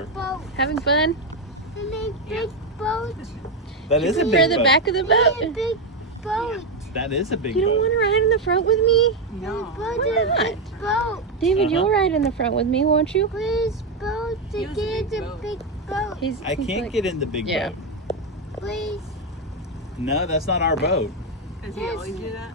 her. Boat. Having fun? And a big boat. That is a For big the boat. back of the And boat? a big boat. That is a big You don't boat. want to ride in the front with me? No. Why A not? big boat. David, Uh-huh. you'll ride in the front with me, won't you? Please boat to He was a get big a boat. big boat. I He's can't like- get in the big Yeah. boat. Please. No, that's not our boat. Does he always do that?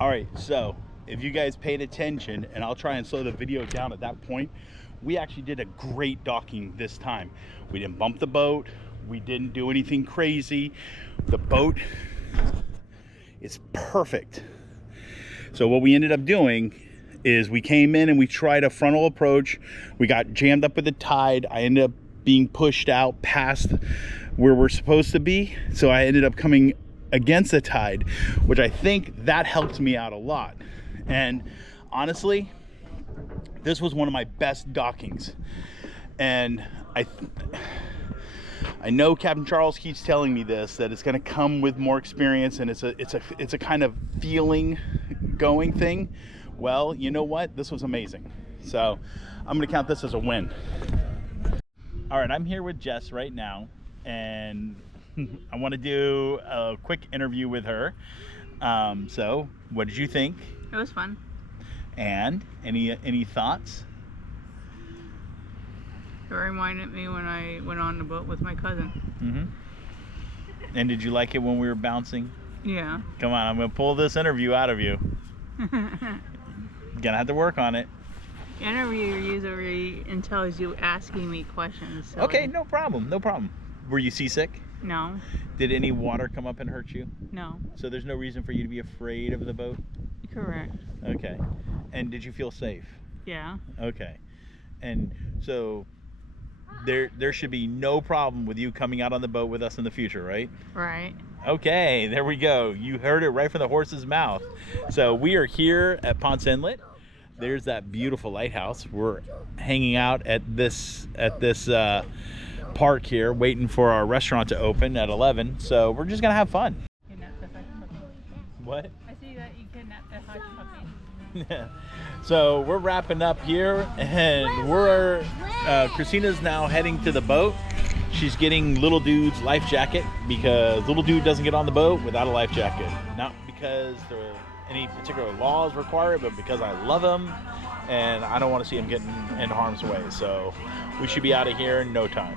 All right, so if you guys paid attention, and I'll try and slow the video down at that point, we actually did a great docking this time. We didn't bump the boat. We didn't do anything crazy. The boat is perfect. So what we ended up doing is we came in and we tried a frontal approach. We got jammed up with the tide. I ended up being pushed out past where we're supposed to be. So I ended up coming against the tide, which I think that helped me out a lot. And honestly, this was one of my best dockings. And I know Captain Charles keeps telling me this, that it's going to come with more experience, and it's a kind of feeling going thing. Well, you know what? This was amazing. So I'm going to count this as a win. All right, I'm here with Jess right now, and I want to do a quick interview with her. So what did you think? It was fun. And any thoughts? It reminded me when I went on the boat with my cousin. Mm-hmm. And did you like it when we were bouncing? Yeah. Come on, I'm gonna pull this interview out of you. Gonna have to work on it. The interviewer usually entails you asking me questions. So Okay, no problem, no problem. Were you seasick? No. Did any water come up and hurt you? No. So there's no reason for you to be afraid of the boat? Correct. Okay. And did you feel safe? Yeah. Okay. And so there should be no problem with you coming out on the boat with us in the future, right? Right. Okay, there we go. You heard it right from the horse's mouth. So we are here at Ponce Inlet. There's that beautiful lighthouse. We're hanging out at this park here, waiting for our restaurant to open at 11. So we're just gonna have fun. What? I see that you kidnapped the hush puppy. So we're wrapping up here, and Christina's now heading to the boat. She's getting little dude's life jacket because little dude doesn't get on the boat without a life jacket. Not because any particular laws require it, but because I love him and I don't want to see him getting in harm's way. So we should be out of here in no time.